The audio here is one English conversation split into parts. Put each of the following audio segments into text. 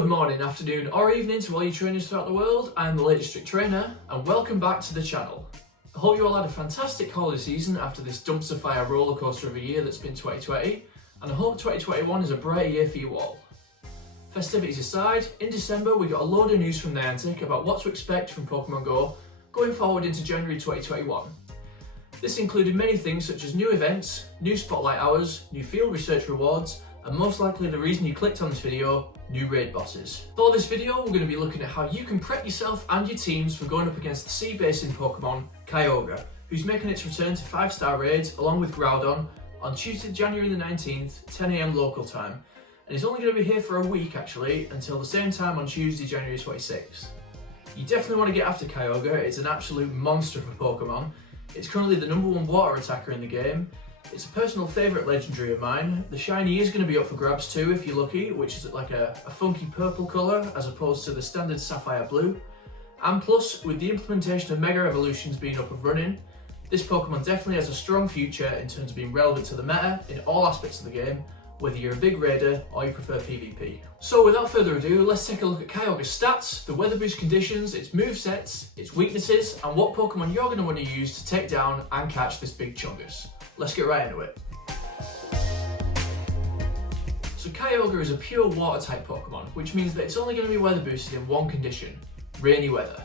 Good morning, afternoon or evening to all you trainers throughout the world. I'm the Lake District Trainer and welcome back to the channel. I hope you all had a fantastic holiday season after this dumpster fire rollercoaster of a year that's been 2020, and I hope 2021 is a brighter year for you all. Festivities aside, in December we got a load of news from Niantic about what to expect from Pokemon Go going forward into January 2021. This included many things such as new events, new spotlight hours, new field research rewards, and most likely the reason you clicked on this video, new raid bosses. For this video, we're going to be looking at how you can prep yourself and your teams for going up against the Sea Basin Pokémon, Kyogre, who's making its return to 5-star raids along with Groudon on Tuesday, January the 19th, 10 AM local time, and it's only going to be here for a week actually, until the same time on Tuesday, January 26th. You definitely want to get after Kyogre. It's an absolute monster of a Pokemon. It's currently the #1 water attacker in the game. It's a personal favourite legendary of mine. The shiny is going to be up for grabs too if you're lucky, which is like a funky purple colour as opposed to the standard sapphire blue. And plus, with the implementation of Mega Evolutions being up and running, this Pokemon definitely has a strong future in terms of being relevant to the meta in all aspects of the game, whether you're a big raider or you prefer PvP. So without further ado, let's take a look at Kyogre's stats, the weather boost conditions, its movesets, its weaknesses, and what Pokemon you're going to want to use to take down and catch this big chungus. Let's get right into it. So Kyogre is a pure water type Pokemon, which means that it's only going to be weather boosted in one condition, rainy weather.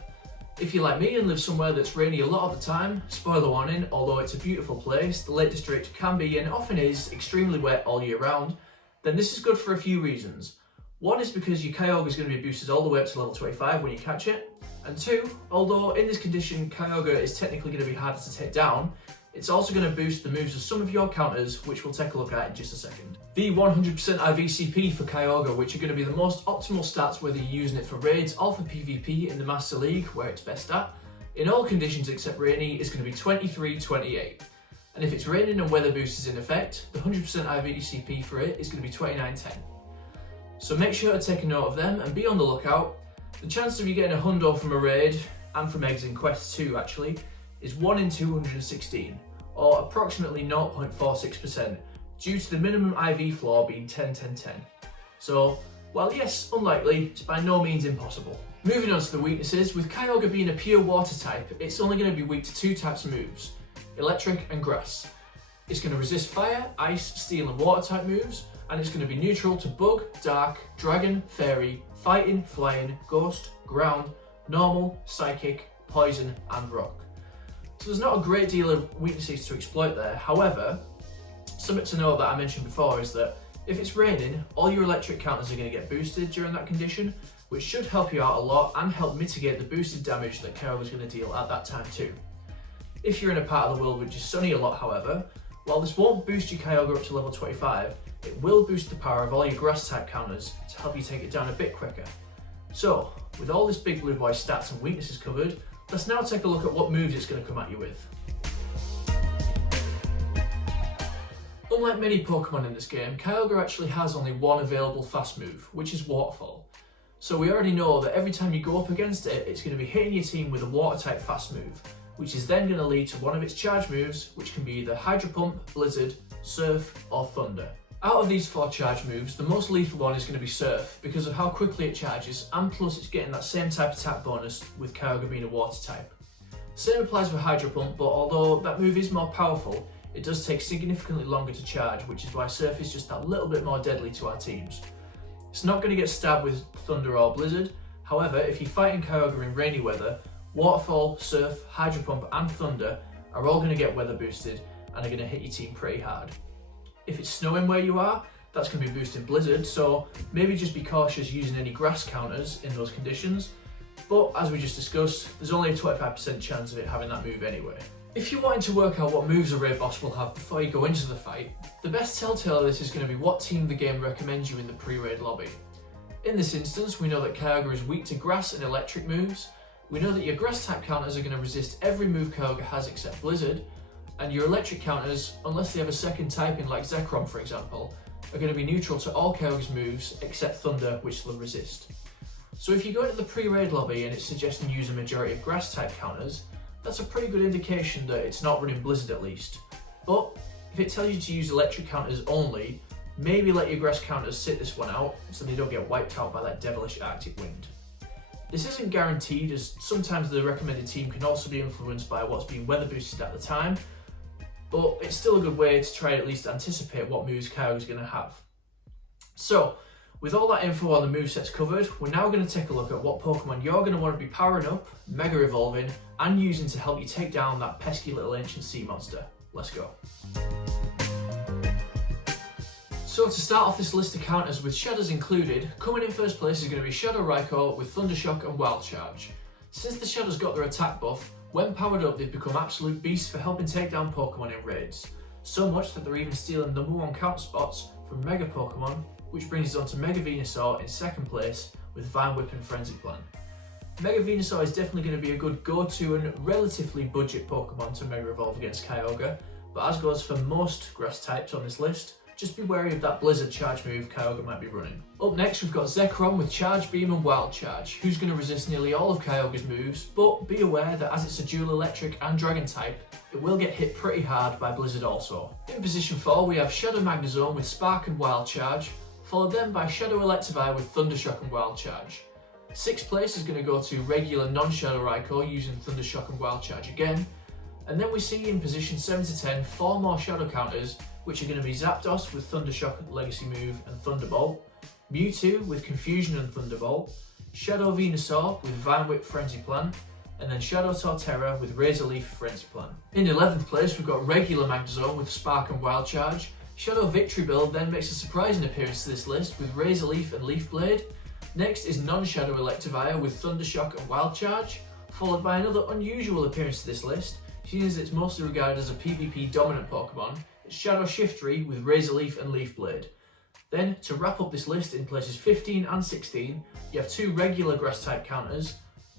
If you're like me and live somewhere that's rainy a lot of the time, spoiler warning, although it's a beautiful place, the Lake District can be and often is extremely wet all year round, then this is good for a few reasons. One is because your Kyogre is going to be boosted all the way up to level 25 when you catch it, and two, although in this condition Kyogre is technically going to be harder to take down, it's also going to boost the moves of some of your counters, which we'll take a look at in just a second. The 100% IV CP for Kyogre, which are going to be the most optimal stats whether you're using it for raids or for PvP in the Master League, where it's best at, in all conditions except rainy, is going to be 23-28. And if it's raining and weather boost is in effect, the 100% IV CP for it is going to be 29-10. So make sure to take a note of them and be on the lookout. The chance of you getting a hundo from a raid, and from eggs in quests too actually, is 1 in 216, or approximately 0.46%, due to the minimum IV floor being 10-10-10. So, while yes, unlikely, it's by no means impossible. Moving on to the weaknesses, with Kyogre being a pure water type, it's only going to be weak to two types of moves, electric and grass. It's going to resist fire, ice, steel and water type moves, and it's going to be neutral to bug, dark, dragon, fairy, fighting, flying, ghost, ground, normal, psychic, poison and rock. So there's not a great deal of weaknesses to exploit there. However, something to know that I mentioned before is that if it's raining, all your electric counters are going to get boosted during that condition, which should help you out a lot and help mitigate the boosted damage that Kyogre is going to deal at that time too. If you're in a part of the world which is sunny a lot, however, while this won't boost your Kyogre up to level 25, it will boost the power of all your grass type counters to help you take it down a bit quicker. So, with all this big blue boy stats and weaknesses covered, let's now take a look at what moves it's going to come at you with. Unlike many Pokemon in this game, Kyogre actually has only one available fast move, which is Waterfall. So we already know that every time you go up against it, it's going to be hitting your team with a water type fast move, which is then going to lead to one of its charge moves, which can be either Hydro Pump, Blizzard, Surf or Thunder. Out of these 4 charge moves, the most lethal one is going to be Surf because of how quickly it charges, and plus it's getting that same type attack bonus with Kyogre being a water type. Same applies for Hydro Pump, but although that move is more powerful, it does take significantly longer to charge, which is why Surf is just that little bit more deadly to our teams. It's not going to get stabbed with Thunder or Blizzard, however if you're fighting Kyogre in rainy weather, Waterfall, Surf, Hydro Pump and Thunder are all going to get weather boosted and are going to hit your team pretty hard. If it's snowing where you are, that's going to be boosting Blizzard, so maybe just be cautious using any grass counters in those conditions, but as we just discussed, there's only a 25% chance of it having that move anyway. If you're wanting to work out what moves a raid boss will have before you go into the fight, the best telltale of this is going to be what team the game recommends you in the pre-raid lobby. In this instance, we know that Kyogre is weak to grass and electric moves, we know that your grass type counters are going to resist every move Kyogre has except Blizzard, and your electric counters, unless they have a second typing like Zekrom for example, are going to be neutral to all Kyogre's moves except Thunder, which they'll resist. So if you go into the pre-raid lobby and it's suggesting you use a majority of grass type counters, that's a pretty good indication that it's not running Blizzard at least. But if it tells you to use electric counters only, maybe let your grass counters sit this one out so they don't get wiped out by that devilish Arctic wind. This isn't guaranteed, as sometimes the recommended team can also be influenced by what's being weather boosted at the time, but it's still a good way to try and at least anticipate what moves Kyogre's going to have. So, with all that info on the movesets covered, we're now going to take a look at what Pokemon you're going to want to be powering up, Mega Evolving, and using to help you take down that pesky little ancient sea monster. Let's go. So to start off this list of counters with shadows included, coming in first place is going to be Shadow Raikou with Thunder Shock and Wild Charge. Since the shadows got their attack buff, when powered up they've become absolute beasts for helping take down Pokemon in raids. So much that they're even stealing #1 count spots from Mega Pokemon, which brings us on to Mega Venusaur in second place with Vine Whip and Frenzy Plant. Mega Venusaur is definitely going to be a good go-to and relatively budget Pokemon to Mega Evolve against Kyogre, but as goes for most grass types on this list, just be wary of that Blizzard charge move Kyogre might be running. Up next we've got Zekrom with Charge Beam and Wild Charge, who's going to resist nearly all of Kyogre's moves, but be aware that as it's a dual electric and dragon type, it will get hit pretty hard by Blizzard also. In position 4 we have Shadow Magnezone with Spark and Wild Charge, followed then by Shadow Electivire with Thunder Shock and Wild Charge. 6th place is going to go to regular non-Shadow Raikou using Thunder Shock and Wild Charge again, and then we see in position 7 to 10 4 more shadow counters, which are going to be Zapdos with Thunder Shock Legacy Move and Thunderbolt, Mewtwo with Confusion and Thunderbolt, Shadow Venusaur with Vine Whip Frenzy Plan, and then Shadow Torterra with Razor Leaf Frenzy Plan. In 11th place we've got regular Magnezone with Spark and Wild Charge. Shadow Victory Build then makes a surprising appearance to this list with Razor Leaf and Leaf Blade. Next is non-Shadow Electivire with Thunder Shock and Wild Charge, followed by another unusual appearance to this list, seeing as it's mostly regarded as a PvP dominant Pokemon. It's Shadow Shiftry with Razor Leaf and Leaf Blade. Then, to wrap up this list in places 15 and 16, you have 2 regular grass type counters,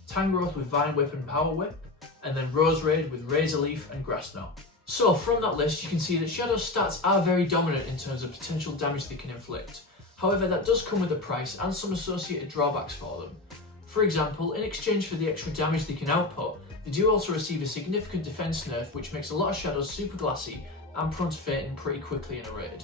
Tangrowth with Vine Whip and Power Whip, and then Roserade with Razor Leaf and Grass Knot. So from that list you can see that Shadow's stats are very dominant in terms of potential damage they can inflict. However, that does come with a price and some associated drawbacks for them. For example, in exchange for the extra damage they can output, they do also receive a significant defense nerf which makes a lot of Shadows super glassy and prone to fainting pretty quickly in a raid.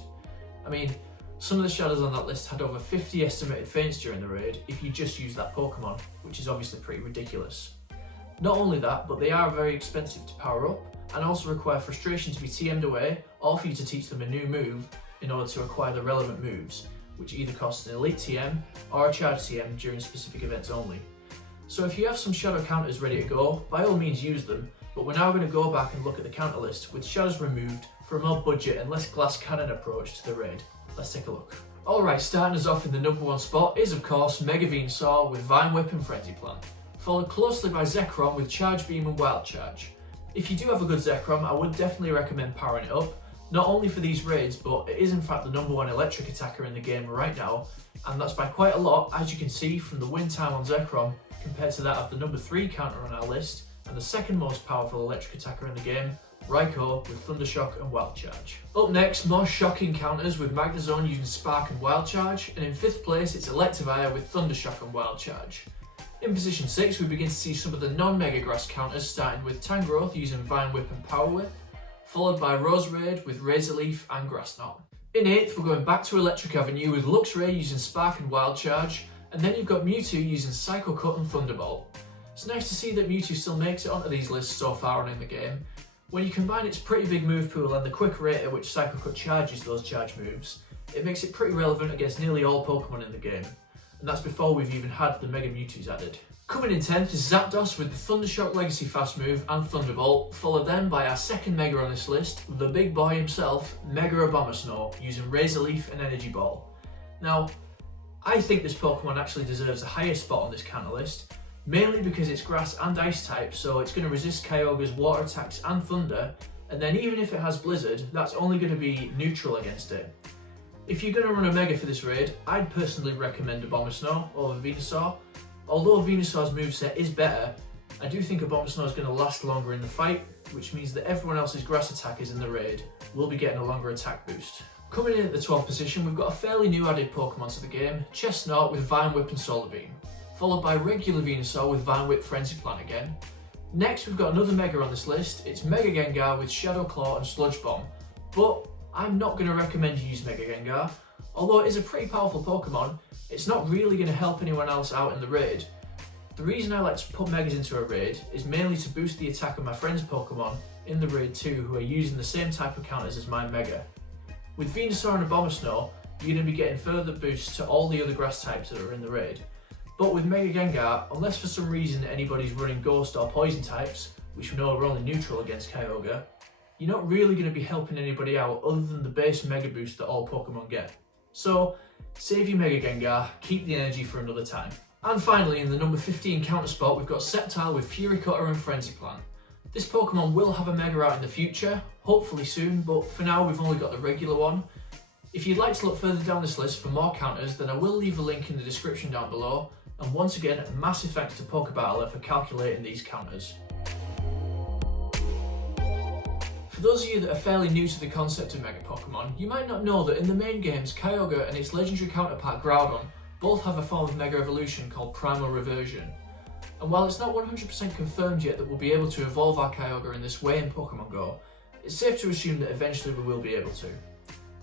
I mean, some of the Shadows on that list had over 50 estimated faints during the raid if you just use that Pokemon, which is obviously pretty ridiculous. Not only that, but they are very expensive to power up and also require frustration to be TM'd away or for you to teach them a new move in order to acquire the relevant moves, which either costs an Elite TM or a Charge TM during specific events only. So if you have some Shadow counters ready to go, by all means use them, but we're now going to go back and look at the counter list with Shadows removed for a more budget and less glass cannon approach to the raid. Let's take a look. Alright, starting us off in the #1 spot is of course Mega Venusaur with Vine Whip and Frenzy Plan, followed closely by Zekrom with Charge Beam and Wild Charge. If you do have a good Zekrom, I would definitely recommend powering it up, not only for these raids, but it is in fact the #1 electric attacker in the game right now, and that's by quite a lot, as you can see from the win time on Zekrom compared to that of the #3 counter on our list, and the second most powerful electric attacker in the game, Raikou with Thunder Shock and Wild Charge. Up next, more shocking counters with Magnezone using Spark and Wild Charge, and in 5th place it's Electivire with Thunder Shock and Wild Charge. In position 6 we begin to see some of the non-Mega Grass counters, starting with Tangrowth using Vine Whip and Power Whip, followed by Roserade with Razor Leaf and Grass Knot. In 8th we're going back to Electric Avenue with Luxray using Spark and Wild Charge, and then you've got Mewtwo using Psycho Cut and Thunderbolt. It's nice to see that Mewtwo still makes it onto these lists so far on in the game. When you combine its pretty big move pool and the quick rate at which Psycho Cut charges those charge moves, it makes it pretty relevant against nearly all Pokemon in the game, and that's before we've even had the Mega Mewtwo's added. Coming in 10th is Zapdos with the Thunder Shock Legacy Fast Move and Thunderbolt, followed then by our second Mega on this list, the big boy himself, Mega Abomasnow, using Razor Leaf and Energy Ball. Now, I think this Pokemon actually deserves a higher spot on this counter list, mainly because it's grass and ice type, so it's going to resist Kyogre's water attacks and thunder, and then even if it has Blizzard, that's only going to be neutral against it. If you're going to run a Mega for this raid, I'd personally recommend Abomasnow over Venusaur. Although Venusaur's moveset is better, I do think Abomasnow is going to last longer in the fight, which means that everyone else's grass attackers in the raid will be getting a longer attack boost. Coming in at the 12th position, we've got a fairly new added Pokemon to the game, Chestnut with Vine Whip and Solar Beam, followed by regular Venusaur with Vine Whip Frenzy Plan again. Next we've got another Mega on this list, it's Mega Gengar with Shadow Claw and Sludge Bomb, but I'm not going to recommend you use Mega Gengar. Although it is a pretty powerful Pokemon, it's not really going to help anyone else out in the raid. The reason I like to put Megas into a raid is mainly to boost the attack of my friends' Pokemon in the raid too, who are using the same type of counters as my Mega. With Venusaur and Abomasnow, you're going to be getting further boosts to all the other grass types that are in the raid. But with Mega Gengar, unless for some reason anybody's running Ghost or Poison types, which we know are only neutral against Kyogre, you're not really going to be helping anybody out other than the base Mega boost that all Pokemon get. So, save your Mega Gengar, keep the energy for another time. And finally, in the number 15 counter spot, we've got Sceptile with Fury Cutter and Frenzy Plant. This Pokemon will have a Mega out in the future, hopefully soon, but for now we've only got the regular one. If you'd like to look further down this list for more counters, then I will leave a link in the description down below. And once again, a massive thanks to Pokebattler for calculating these counters. For those of you that are fairly new to the concept of Mega Pokemon, you might not know that in the main games, Kyogre and its legendary counterpart Groudon both have a form of Mega Evolution called Primal Reversion. And while it's not 100% confirmed yet that we'll be able to evolve our Kyogre in this way in Pokemon Go, it's safe to assume that eventually we will be able to.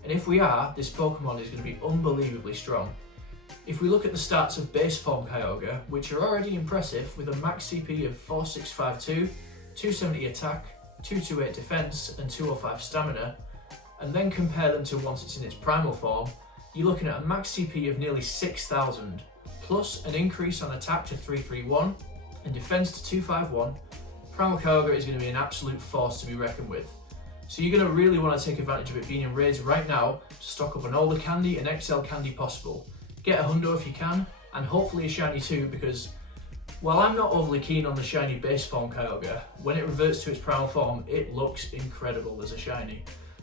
And if we are, this Pokemon is going to be unbelievably strong. If we look at the stats of base form Kyogre, which are already impressive with a max CP of 4652, 270 attack, 228 defense and 205 stamina, and then compare them to once it's in its primal form, you're looking at a max CP of nearly 6000, plus an increase on attack to 331 and defense to 251. Primal Kyogre is going to be an absolute force to be reckoned with. So you're going to really want to take advantage of it being in raids right now to stock up on all the candy and XL candy possible. Get a hundo if you can, and hopefully a shiny too, because while I'm not overly keen on the shiny base form Kyogre, when it reverts to its primal form, it looks incredible as a shiny.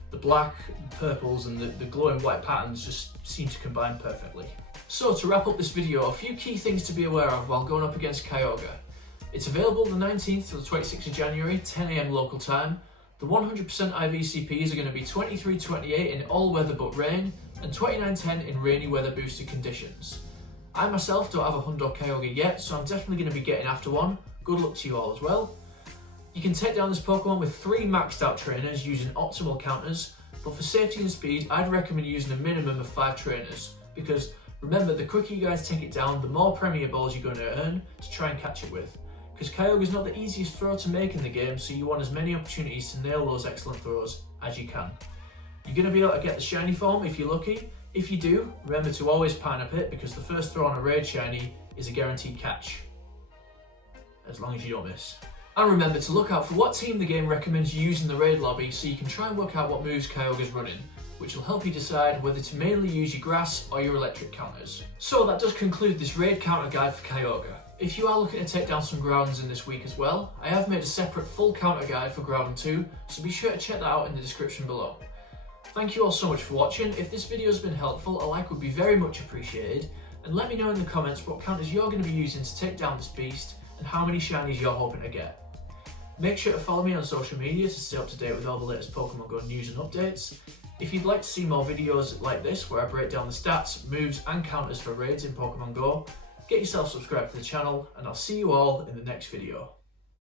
The black, purples and the glowing white patterns just seem to combine perfectly. So to wrap up this video, a few key things to be aware of while going up against Kyogre. It's available the 19th to the 26th of January, 10 AM local time. The 100% IV CPs are going to be 23.28 in all weather but rain, and 29.10 in rainy weather boosted conditions. I myself don't have a Hundo Kyogre yet, so I'm definitely going to be getting after one. Good luck to you all as well. You can take down this Pokemon with 3 maxed out trainers using optimal counters, but for safety and speed, I'd recommend using a minimum of 5 trainers, because remember, the quicker you guys take it down, the more Premier Balls you're going to earn to try and catch it with. Because Kyogre is not the easiest throw to make in the game, so you want as many opportunities to nail those excellent throws as you can. You're going to be able to get the shiny form if you're lucky. If you do, remember to always pineapple it, because the first throw on a raid shiny is a guaranteed catch. As long as you don't miss. And remember to look out for what team the game recommends you use in the raid lobby, so you can try and work out what moves Kyogre's running, which will help you decide whether to mainly use your grass or your electric counters. So that does conclude this raid counter guide for Kyogre. If you are looking to take down some Groudons in this week as well, I have made a separate full counter guide for Groudon 2, so be sure to check that out in the description below. Thank you all so much for watching. If this video has been helpful, a like would be very much appreciated, and let me know in the comments what counters you're going to be using to take down this beast and how many shinies you're hoping to get. Make sure to follow me on social media to stay up to date with all the latest Pokemon Go news and updates. If you'd like to see more videos like this where I break down the stats, moves and counters for raids in Pokemon Go, get yourself subscribed to the channel, and I'll see you all in the next video.